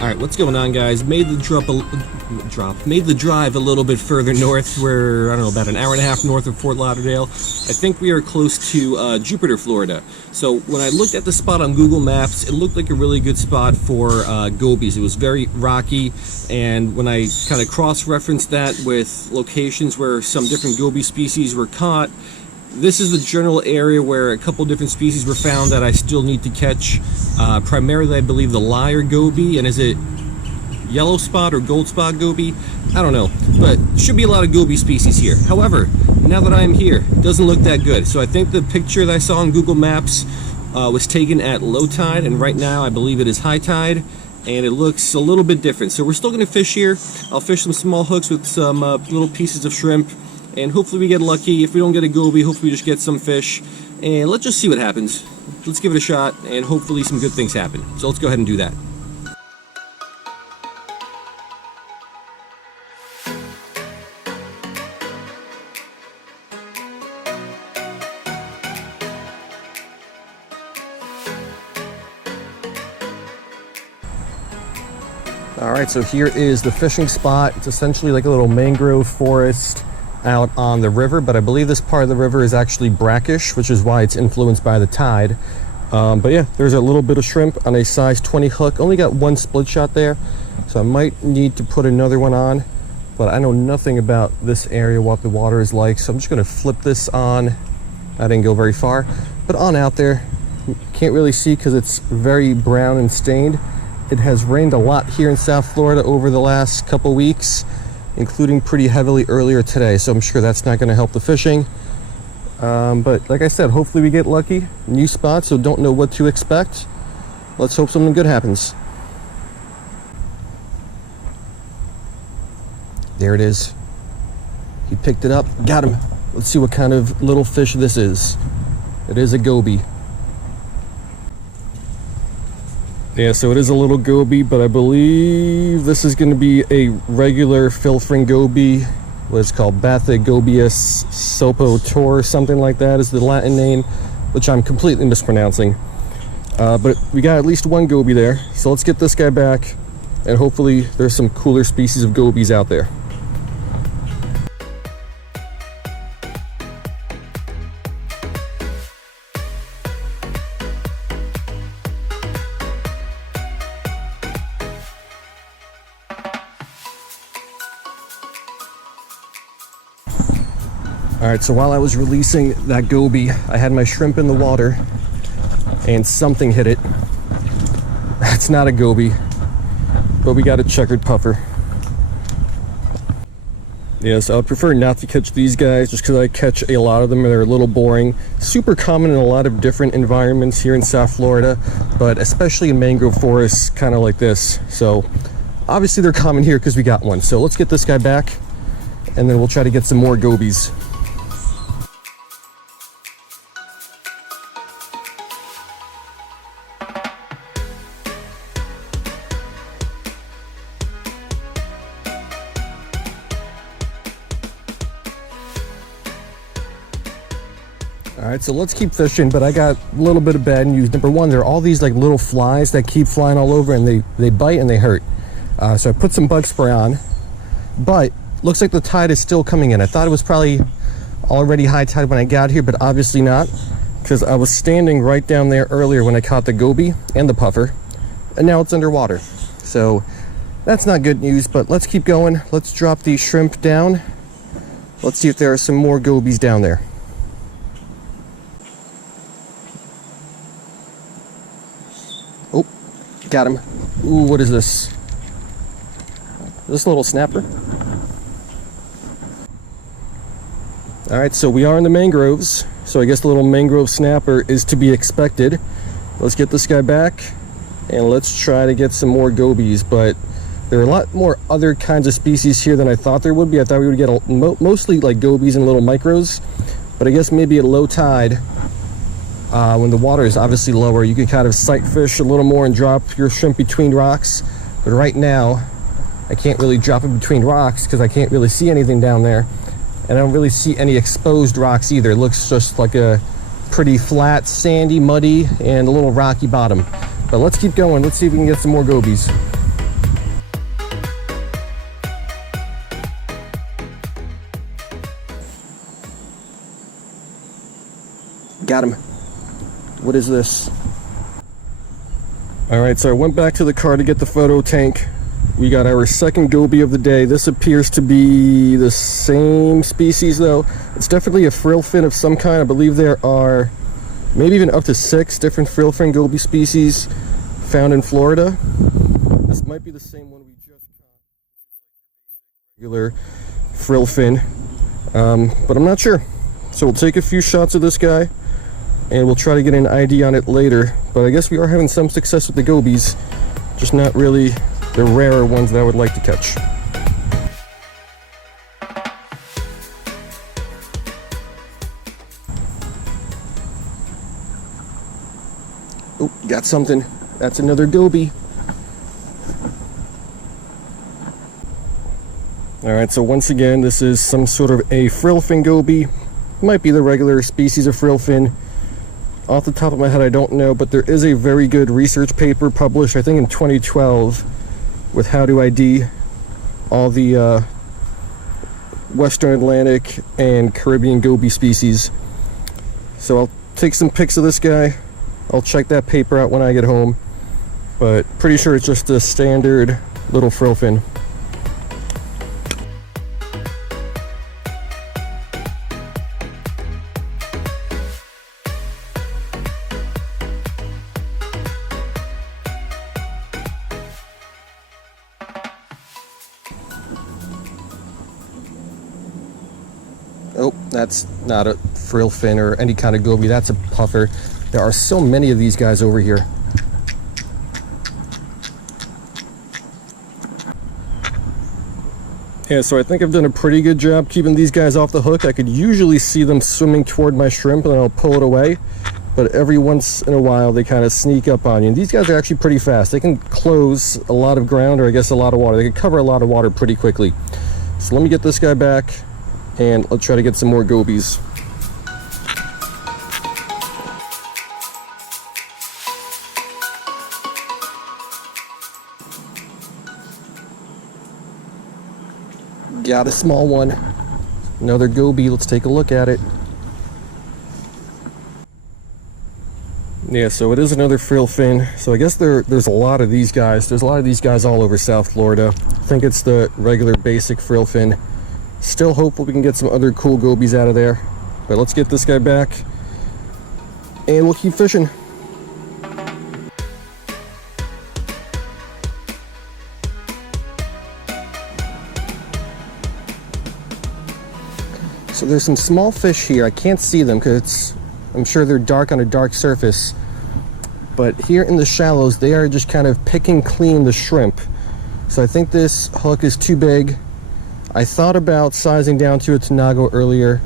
Alright, what's going on, guys? Made the drive a little bit further north. We're, I don't know, about an hour and a half north of Fort Lauderdale. I think we are close to Jupiter, Florida. So when I looked at the spot on Google Maps, it looked like a really good spot for gobies. It was very rocky, and when I kind of cross-referenced that with locations where some different goby species were caught, this is the general area where a couple different species were found that I still need to catch. Primarily, I believe the lyre goby, and is it yellow spot or gold spot goby? I don't know, but should be a lot of goby species here. However, now that I am here, it doesn't look that good. So I think the picture that I saw on Google Maps was taken at low tide, and right now I believe it is high tide, and it looks a little bit different. So we're still going to fish here. I'll fish some small hooks with some little pieces of shrimp, and hopefully we get lucky. If we don't get a goby, hopefully we just get some fish, and let's just see what happens. Let's give it a shot, and hopefully some good things happen. So let's go ahead and do that. Alright, so here is the fishing spot. It's essentially like a little mangrove forest out on the river, but I believe this part of the river is actually brackish, which is why it's influenced by the tide. But yeah, there's a little bit of shrimp on a size 20 hook. Only got one split shot there, so I might need to put another one on, but I know nothing about this area, what the water is like, so I'm just going to flip this on. I didn't go very far, but on out there. Can't really see because it's very brown and stained. It has rained a lot here in South Florida over the last couple weeks, including pretty heavily earlier today, so I'm sure that's not going to help the fishing. But like I said, hopefully we get lucky. New spot, so don't know what to expect. Let's hope something good happens. There it is. He picked it up, got him. Let's see what kind of little fish this is. It is a goby. Yeah, so it is a little goby, but I believe this is going to be a regular frillfin goby. What it's called, Bathygobius soporator, something like that is the Latin name, which I'm completely mispronouncing. But we got at least one goby there, so let's get this guy back, and hopefully there's some cooler species of gobies out there. Alright, so while I was releasing that goby, I had my shrimp in the water, and something hit it. It's not a goby, but we got a checkered puffer. Yes, I would prefer not to catch these guys just because I catch a lot of them and they're a little boring. Super common in a lot of different environments here in South Florida, but especially in mangrove forests, kind of like this. So obviously they're common here because we got one. So let's get this guy back, and then we'll try to get some more gobies. Alright, so let's keep fishing, but I got a little bit of bad news. Number one, there are all these like little flies that keep flying all over, and they bite and they hurt. So I put some bug spray on, but looks like the tide is still coming in. I thought it was probably already high tide when I got here, but obviously not, because I was standing right down there earlier when I caught the goby and the puffer, and now it's underwater. So that's not good news, but let's keep going. Let's drop the shrimp down. Let's see if there are some more gobies down there. Oh, got him. Ooh, what is this? Is this a little snapper? Alright, so we are in the mangroves, so I guess the little mangrove snapper is to be expected. Let's get this guy back, and let's try to get some more gobies, but there are a lot more other kinds of species here than I thought there would be. I thought we would get mostly like gobies and little micros, but I guess maybe at low tide, when the water is obviously lower, you can kind of sight fish a little more and drop your shrimp between rocks. But right now, I can't really drop it between rocks because I can't really see anything down there. And I don't really see any exposed rocks either. It looks just like a pretty flat, sandy, muddy, and a little rocky bottom. But let's keep going. Let's see if we can get some more gobies. Got him. What is this? All right, so I went back to the car to get the photo tank. We got our second goby of the day. This appears to be the same species though. It's definitely a frillfin of some kind. I believe there are maybe even up to 6 different frillfin goby species found in Florida. This might be the same one we just caught. Regular frillfin, but I'm not sure. So we'll take a few shots of this guy and we'll try to get an ID on it later. But I guess we are having some success with the gobies, just not really the rarer ones that I would like to catch. Oh, got something. That's another goby. Alright, so once again, this is some sort of a frillfin goby. Might be the regular species of frillfin. Off the top of my head, I don't know, but there is a very good research paper published, I think in 2012, with how to ID all the Western Atlantic and Caribbean goby species. So I'll take some pics of this guy. I'll check that paper out when I get home, but pretty sure it's just a standard little frillfin. Oh, that's not a frillfin or any kind of goby. That's a puffer. There are so many of these guys over here. Yeah, so I think I've done a pretty good job keeping these guys off the hook. I could usually see them swimming toward my shrimp and then I'll pull it away. But every once in a while they kind of sneak up on you. And these guys are actually pretty fast. They can close a lot of ground, or I guess a lot of water. They can cover a lot of water pretty quickly. So let me get this guy back and let's try to get some more gobies. Got a small one. Another goby. Let's take a look at it. Yeah, so it is another frillfin. So I guess there's a lot of these guys. There's a lot of these guys all over South Florida. I think it's the regular basic frillfin. Still hopeful we can get some other cool gobies out of there. But let's get this guy back and we'll keep fishing. So there's some small fish here. I can't see them because I'm sure they're dark on a dark surface. But here in the shallows, they are just kind of picking clean the shrimp. So I think this hook is too big. I thought about sizing down to a tanago earlier,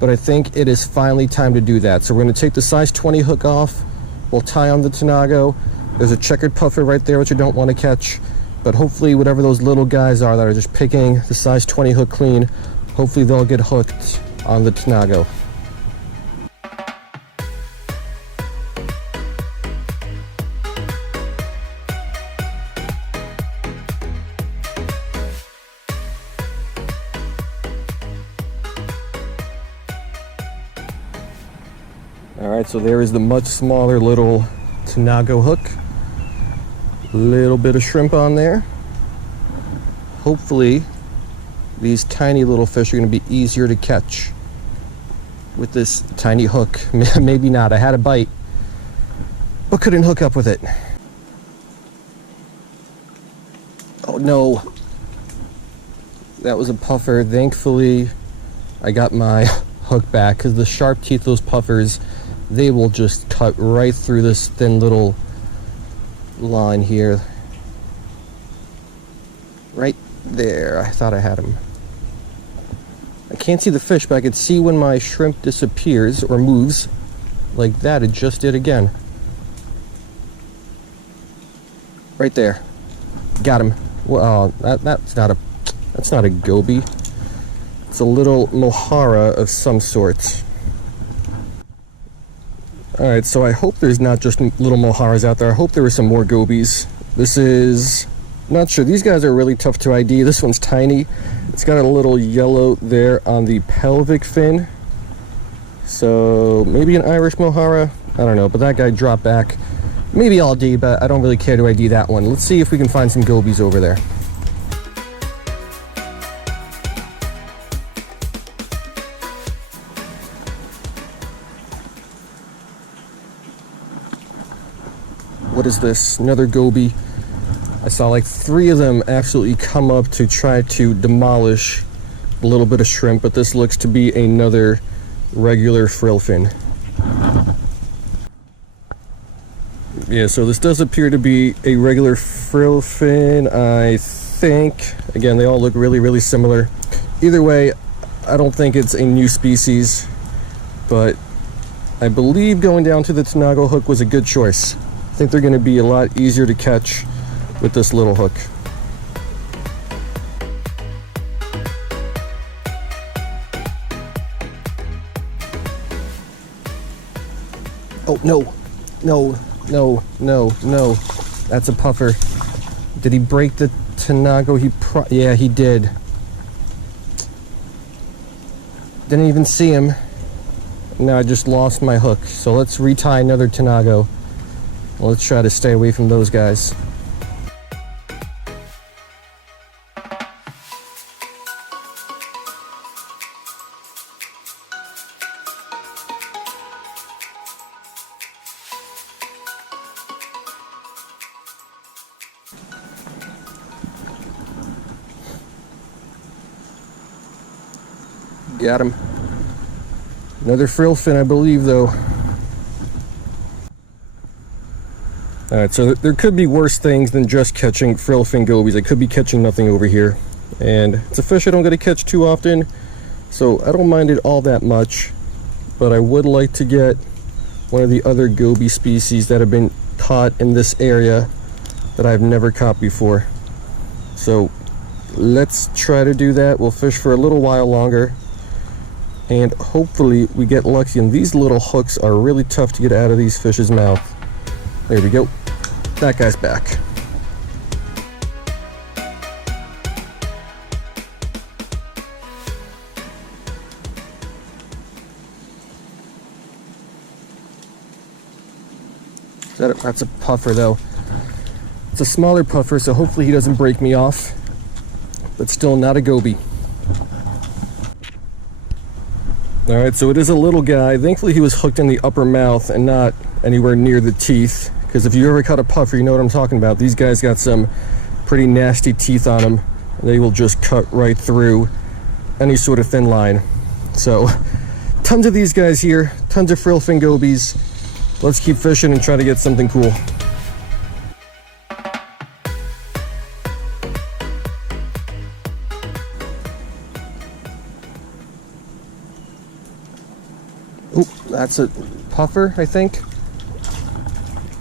but I think it is finally time to do that. So we're going to take the size 20 hook off. We'll tie on the tanago. There's a checkered puffer right there, which you don't want to catch. But hopefully whatever those little guys are that are just picking the size 20 hook clean, hopefully they'll get hooked on the tanago. Alright, so there is the much smaller little tanago hook. A little bit of shrimp on there. Hopefully these tiny little fish are going to be easier to catch with this tiny hook. Maybe not. I had a bite, but couldn't hook up with it. Oh no. That was a puffer. Thankfully, I got my hook back because the sharp teeth of those puffers, they will just cut right through this thin little line here. Right there. I thought I had him. I can't see the fish, but I could see when my shrimp disappears or moves like that. It just did again. Right there. Got him. Well, that's not a goby. It's a little mohara of some sort. Alright, so I hope there's not just little moharas out there. I hope there are some more gobies. This is... not sure. These guys are really tough to ID. This one's tiny. It's got a little yellow there on the pelvic fin. So maybe an Irish Mohara, I don't know, but that guy dropped back. Maybe I'll ID, but I don't really care to ID that one. Let's see if we can find some gobies over there. What is this? Another goby. I saw like 3 of them absolutely come up to try to demolish a little bit of shrimp, but this looks to be another regular frillfin. Yeah, so this does appear to be a regular frillfin, I think. Again, they all look really, really similar. Either way, I don't think it's a new species, but I believe going down to the tanago hook was a good choice. I think they're going to be a lot easier to catch with this little hook. Oh, no. No, no, no, no. That's a puffer. Did he break the tanago? Yeah, he did. Didn't even see him. Now I just lost my hook. So let's retie another tanago. Let's try to stay away from those guys. Got him. Another frillfin, I believe, though. Alright, so there could be worse things than just catching frillfin gobies. I could be catching nothing over here. And it's a fish I don't get to catch too often, so I don't mind it all that much. But I would like to get one of the other goby species that have been caught in this area that I've never caught before. So let's try to do that. We'll fish for a little while longer, and hopefully we get lucky. And these little hooks are really tough to get out of these fish's mouth. There we go. That guy's back. That's a puffer, though. It's a smaller puffer, so hopefully he doesn't break me off. But still not a goby. Alright, so it is a little guy. Thankfully he was hooked in the upper mouth and not anywhere near the teeth. Because if you ever caught a puffer, you know what I'm talking about. These guys got some pretty nasty teeth on them. They will just cut right through any sort of thin line. So, tons of these guys here. Tons of frillfin gobies. Let's keep fishing and try to get something cool. Oh, that's a puffer, I think.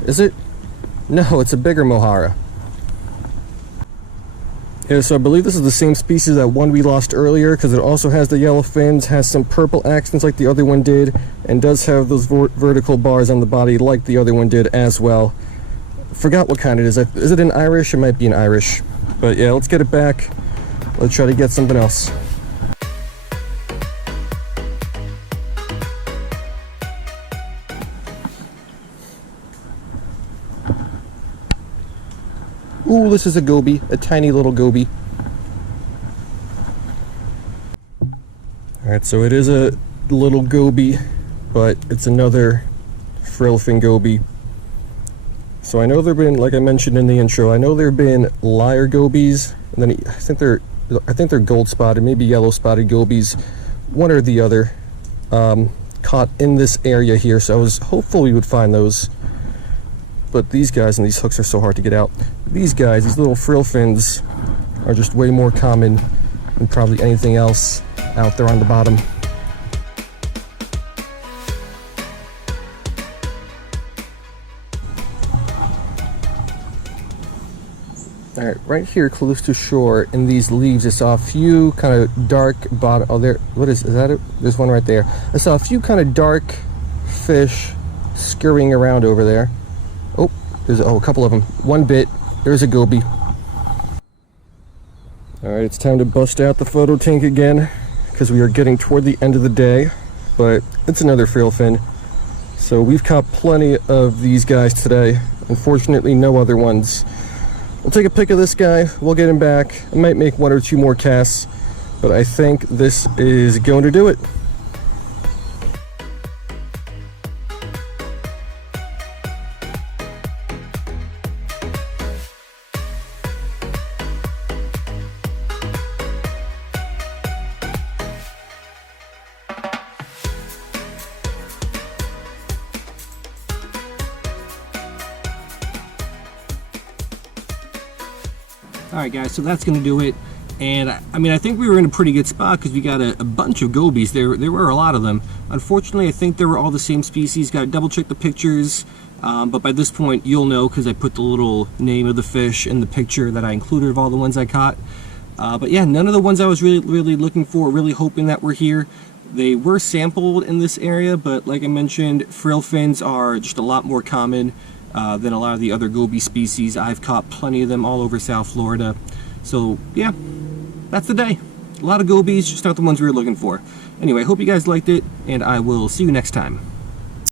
Is it? No, it's a bigger Mohara. Yeah, so I believe this is the same species that one we lost earlier, because it also has the yellow fins, has some purple accents like the other one did, and does have those vertical bars on the body like the other one did as well. Forgot what kind it is. Is it an Irish? It might be an Irish. But yeah, let's get it back. Let's try to get something else. Ooh, this is a goby, a tiny little goby. Alright, so it is a little goby, but it's another frillfin goby. So I know there have been, like I mentioned in the intro, I know there have been lyre gobies, and then I think they're gold spotted, maybe yellow spotted gobies, one or the other, caught in this area here. So I was hopeful we would find those. But these guys and these hooks are so hard to get out. These guys, these little frillfins, are just way more common than probably anything else out there on the bottom. Alright, right here close to shore in these leaves, I saw a few kind of dark bottom. Oh, there, what is that? There's one right there. I saw a few kind of dark fish scurrying around over there. Oh, there's a couple of them. One bit. There's a goby. Alright, it's time to bust out the photo tank again, because we are getting toward the end of the day. but it's another frillfin. So we've caught plenty of these guys today. Unfortunately, no other ones. We'll take a pic of this guy, we'll get him back. I might make 1 or 2 more casts, but I think this is going to do it. Alright guys, so that's going to do it. And I mean, I think we were in a pretty good spot because we got a bunch of gobies. There were a lot of them. Unfortunately, I think they were all the same species. Got to double check the pictures. But by this point, you'll know because I put the little name of the fish in the picture that I included of all the ones I caught. But yeah, none of the ones I was really looking for, really hoping that were here. They were sampled in this area, but like I mentioned, frillfins are just a lot more common than a lot of the other goby species. I've caught plenty of them all over South Florida. So yeah, that's the day. A lot of gobies, just not the ones we were looking for. Anyway, hope you guys liked it, and I will see you next time.